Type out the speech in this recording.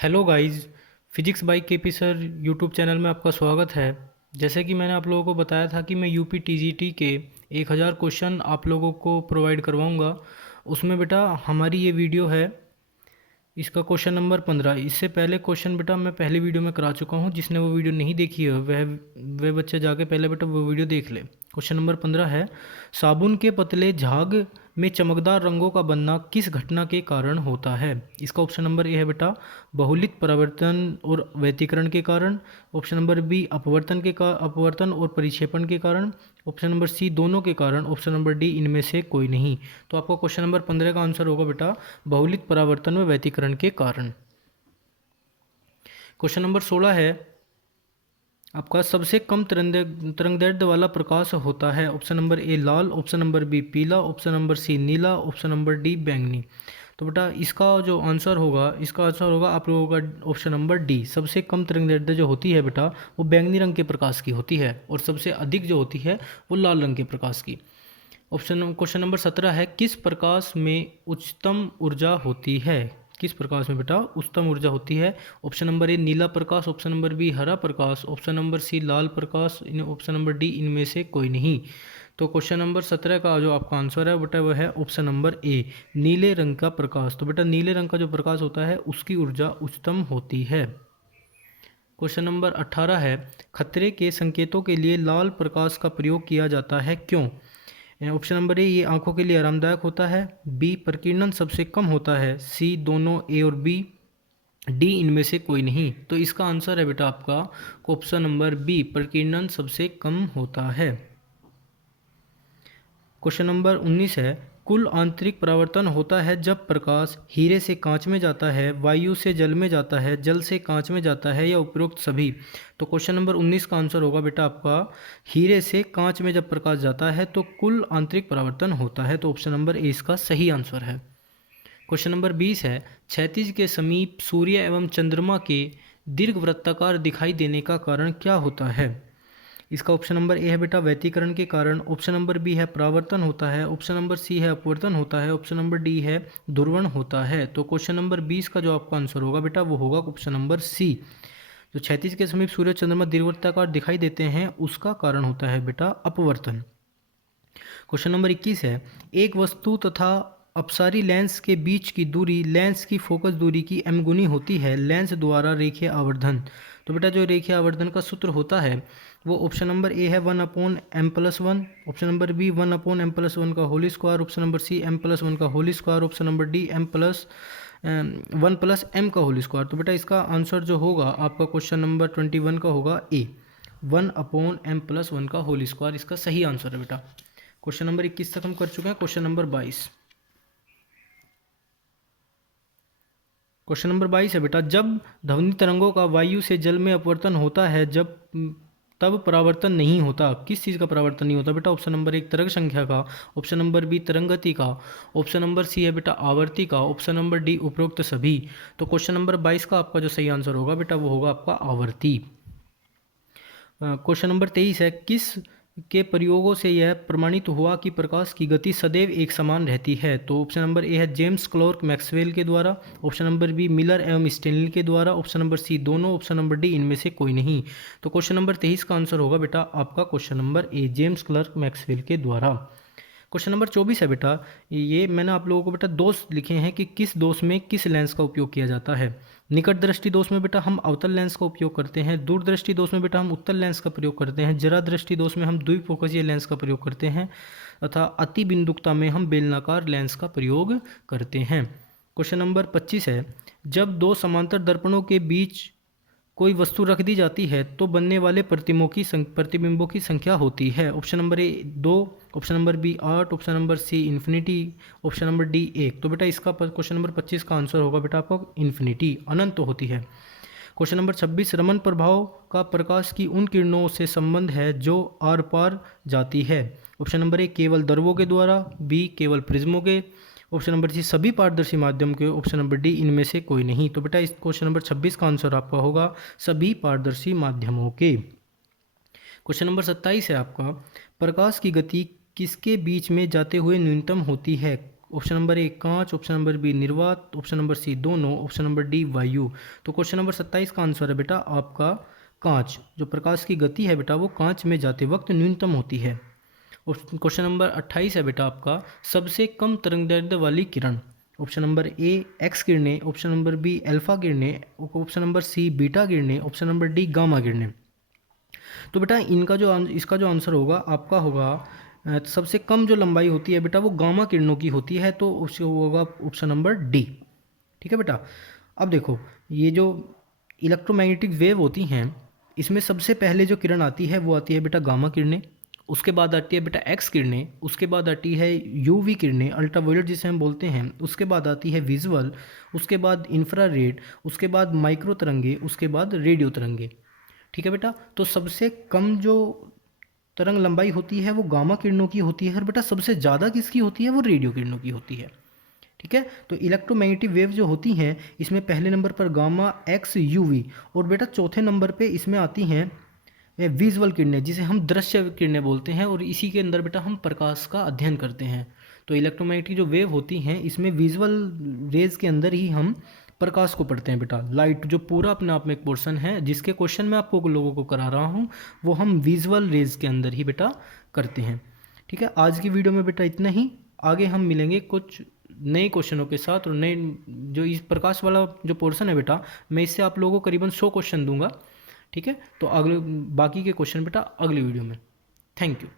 Hello guys. Physics bye KP sir YouTube channel में आपका स्वागत है। जैसे कि मैंने आप लोगों को बताया था कि मैं यूपी टीजीटी के 1000 क्वेश्चन आप लोगों को प्रोवाइड करवाऊंगा। उसमें बेटा हमारी ये वीडियो है, इसका क्वेश्चन नंबर 15। इससे पहले क्वेश्चन बेटा मैं पहले वीडियो में करा चुका हूँ। जिसने वो वीडियो नहीं देखी है वह बच्चे जाके पहले बेटा वो वीडियो देख ले। क्वेश्चन नंबर 15 है, साबुन के पतले झाग में चमकदार रंगों का बनना किस घटना के कारण होता है। इसका ऑप्शन नंबर ए है बेटा बहुलित परावर्तन और व्यतिकरण के कारण। ऑप्शन नंबर बी अपवर्तन और परिक्षेपण के कारण। ऑप्शन नंबर सी दोनों के कारण। ऑप्शन नंबर डी इनमें से कोई नहीं। तो आपका क्वेश्चन नंबर 15 का आंसर होगा बेटा बहुलित परावर्तन व व्यतिकरण के कारण। क्वेश्चन नंबर 16 है आपका, सबसे कम तरंगदैर्ध्य वाला प्रकाश होता है। ऑप्शन नंबर ए लाल, ऑप्शन नंबर बी पीला, ऑप्शन नंबर सी नीला, ऑप्शन नंबर डी बैंगनी। तो बेटा इसका जो आंसर होगा, इसका आंसर होगा आप लोगों का ऑप्शन नंबर डी। सबसे कम तरंगदैर्ध्य जो होती है बेटा वो बैंगनी रंग के प्रकाश की होती है, और सबसे अधिक जो होती है वो लाल रंग के प्रकाश की। क्वेश्चन नंबर 17 है, किस प्रकाश में उच्चतम ऊर्जा होती है। किस प्रकाश में बेटा उच्चतम ऊर्जा होती है। ऑप्शन नंबर ए नीला प्रकाश, ऑप्शन नंबर बी हरा प्रकाश, ऑप्शन नंबर सी लाल प्रकाश, ऑप्शन नंबर डी इनमें से कोई नहीं। तो क्वेश्चन नंबर 17 का जो आपका आंसर है बेटा वह है ऑप्शन नंबर ए नीले रंग का प्रकाश। तो बेटा नीले रंग का जो प्रकाश होता है उसकी ऊर्जा उच्चतम होती है। क्वेश्चन नंबर 18 है, खतरे के संकेतों के लिए लाल प्रकाश का प्रयोग किया जाता है, क्यों। ऑप्शन नंबर ए ये आंखों के लिए आरामदायक होता है, बी प्रकीर्णन सबसे कम होता है, सी दोनों ए और बी, डी इनमें से कोई नहीं। तो इसका आंसर है बेटा आपका ऑप्शन नंबर बी प्रकीर्णन सबसे कम होता है। क्वेश्चन नंबर 19 है, कुल आंतरिक परावर्तन होता है जब प्रकाश हीरे से कांच में जाता है, वायु से जल में जाता है, जल से कांच में जाता है, या उपरोक्त सभी। तो क्वेश्चन नंबर 19 का आंसर होगा बेटा आपका हीरे से कांच में जब प्रकाश जाता है तो कुल आंतरिक परावर्तन होता है। तो ऑप्शन नंबर ए इसका सही आंसर है। क्वेश्चन नंबर 20 है, क्षैतिज के समीप सूर्य एवं चंद्रमा के दीर्घवृत्ताकार दिखाई देने का कारण क्या होता है। इसका ऑप्शन नंबर ए है बेटा व्यतिकरण के कारण, ऑप्शन नंबर बी है परावर्तन होता है, ऑप्शन नंबर सी है अपवर्तन होता है, ऑप्शन नंबर डी है ध्रुवण होता है। तो क्वेश्चन नंबर 20 का जो आपका आंसर होगा बेटा वो होगा ऑप्शन नंबर सी। जो क्षैतिज के समीप सूर्य चंद्रमा दीर्घवृत्ताकार दिखाई देते हैं उसका कारण होता है बेटा अपवर्तन। क्वेश्चन नंबर 21 है, एक वस्तु तथा अपसारी लेंस के बीच की दूरी लेंस की फोकस दूरी की m गुनी होती है लेंस द्वारा रेखीय आवर्धन। तो बेटा जो रेखीय आवर्धन का सूत्र होता है वो ऑप्शन नंबर ए है 1/m+1, option number B 1/m+1 का whole square, option number C m+1 का whole square, option number D m+1 का होल स्क्वायर। तो बेटा इसका आंसर जो होगा आपका क्वेश्चन नंबर 21 का होगा ए 1/m+1 का होल स्क्वायर इसका सही आंसर है बेटा। क्वेश्चन नंबर 21 तक हम कर चुके हैं। क्वेश्चन नंबर 22, क्वेश्चन नंबर 22 है बेटा, जब ध्वनि तरंगों का वायु से जल में अपवर्तन होता है तब परावर्तन नहीं होता, किस चीज़ का परावर्तन नहीं होता बेटा। ऑप्शन नंबर 1 तरंग संख्या का, ऑप्शन नंबर बी तरंग गति का, ऑप्शन नंबर सी है बेटा आवर्ती का, ऑप्शन नंबर डी उपरोक्त सभी। तो क्वेश्चन नंबर 22 का आपका जो सही आंसर होगा बेटा वो होगा आपका आवर्ती। क्वेश्चन नंबर 23 है, किस के प्रयोगों से यह प्रमाणित हुआ कि प्रकाश की गति सदैव एक समान रहती है। तो ऑप्शन नंबर ए है जेम्स क्लर्क मैक्सवेल के द्वारा, ऑप्शन नंबर बी मिलर एवं स्टेनली के द्वारा, ऑप्शन नंबर सी दोनों, ऑप्शन नंबर डी इनमें से कोई नहीं। तो क्वेश्चन नंबर 23 का आंसर होगा बेटा आपका question number A James clerk Maxwell के द्वारा। क्वेश्चन नंबर 24 है बेटा, ये मैंने आप लोगों को बेटा दोष लिखे हैं कि किस दोष में किस लेंस का उपयोग किया जाता है। निकट दृष्टि दोष में बेटा हम अवतल लेंस का उपयोग करते हैं, दूरदृष्टि दोष में बेटा हम उत्तल लेंस का प्रयोग करते हैं, जरा दृष्टि दोष में हम द्विफोकसीय लेंस का प्रयोग करते हैं, तथा अति बिंदुकता में हम बेलनाकार लेंस का प्रयोग करते हैं। क्वेश्चन नंबर 25 है, जब दो समांतर दर्पणों के बीच कोई वस्तु रख दी जाती है तो बनने वाले प्रतिबिंबों की संख्या होती है। Option number A 2, option number B 8, option number C infinity, option number D 1। तो बेटा इसका क्वेश्चन नंबर 25 का आंसर होगा बेटा आपका इन्फिनिटी, अनंत तो होती है। क्वेश्चन नंबर 26, रमन प्रभाव का प्रकाश की उन किरणों से संबंध है जो आर पार जाती है। ऑप्शन नंबर ए केवल दर्वों के द्वारा, बी केवल प्रिज्मों के, ऑप्शन नंबर सी सभी पारदर्शी माध्यम के, ऑप्शन नंबर डी इनमें से कोई नहीं। तो बेटा इस क्वेश्चन नंबर 26 का आंसर आपका होगा सभी पारदर्शी माध्यमों के। क्वेश्चन नंबर 27 है आपका, प्रकाश की गति किसके बीच में जाते हुए न्यूनतम होती है। ऑप्शन नंबर ए कांच, ऑप्शन नंबर बी निर्वात, ऑप्शन नंबर सी दोनों, ऑप्शन नंबर डी वायु। तो क्वेश्चन नंबर 27 का आंसर है बेटा आपका कांच। जो प्रकाश की गति है बेटा वो कांच में जाते वक्त न्यूनतम होती है। क्वेश्चन नंबर 28 है बेटा आपका सबसे कम तरंगदैर्ध्य वाली किरण। ऑप्शन नंबर ए एक्स किरणें, ऑप्शन नंबर बी अल्फा किरणें, ऑप्शन नंबर सी बीटा किरणें, ऑप्शन नंबर डी गामा किरणें। तो बेटा इसका जो आंसर होगा आपका होगा सबसे कम जो लंबाई होती है बेटा वो गामा किरणों की होती है, तो उससे होगा ऑप्शन नंबर डी। ठीक है बेटा। अब देखो ये जो इलेक्ट्रोमैग्नेटिक वेव होती हैं इसमें सबसे पहले जो किरण आती है वो आती है बेटा गामा किरणें, उसके बाद आती है बेटा एक्स किरणें, उसके बाद आती है यूवी किरणें अल्ट्रावायलेट जिसे हम बोलते हैं, उसके बाद आती है विजुअल, उसके बाद इंफ्रारेड, उसके बाद माइक्रो तरंगे, उसके बाद रेडियो तरंगे। ठीक है बेटा। तो सबसे कम जो तरंग लंबाई होती है वो गामा किरणों की होती है और बेटा सबसे ज़्यादा किसकी होती है वो रेडियो किरणों की होती है। ठीक है। तो इलेक्ट्रोमैग्नेटिक वेव जो होती हैं इसमें पहले नंबर पर गामा एक्स यूवी और बेटा चौथे नंबर पे इसमें आती हैं विजुअल किरणें जिसे हम दृश्य किरणें बोलते हैं, और इसी के अंदर बेटा हम प्रकाश का अध्ययन करते हैं। तो इलेक्ट्रोमैग्नेटिक जो वेव होती हैं इसमें विजुअल रेज के अंदर ही हम प्रकाश को पढ़ते हैं बेटा। लाइट जो पूरा अपने आप में एक पोर्शन है जिसके क्वेश्चन मैं आपको लोगों को करा रहा हूँ वो हम विजुअल रेज के अंदर ही बेटा करते हैं। ठीक है। आज की वीडियो में बेटा इतना ही। आगे हम मिलेंगे कुछ नए क्वेश्चनों के साथ और नए जो इस प्रकाश वाला जो पोर्शन है बेटा मैं इससे आप लोगों को करीबन 100 क्वेश्चन दूंगा। ठीक है। तो अगले बाकी के क्वेश्चन बेटा अगली वीडियो में। Thank you.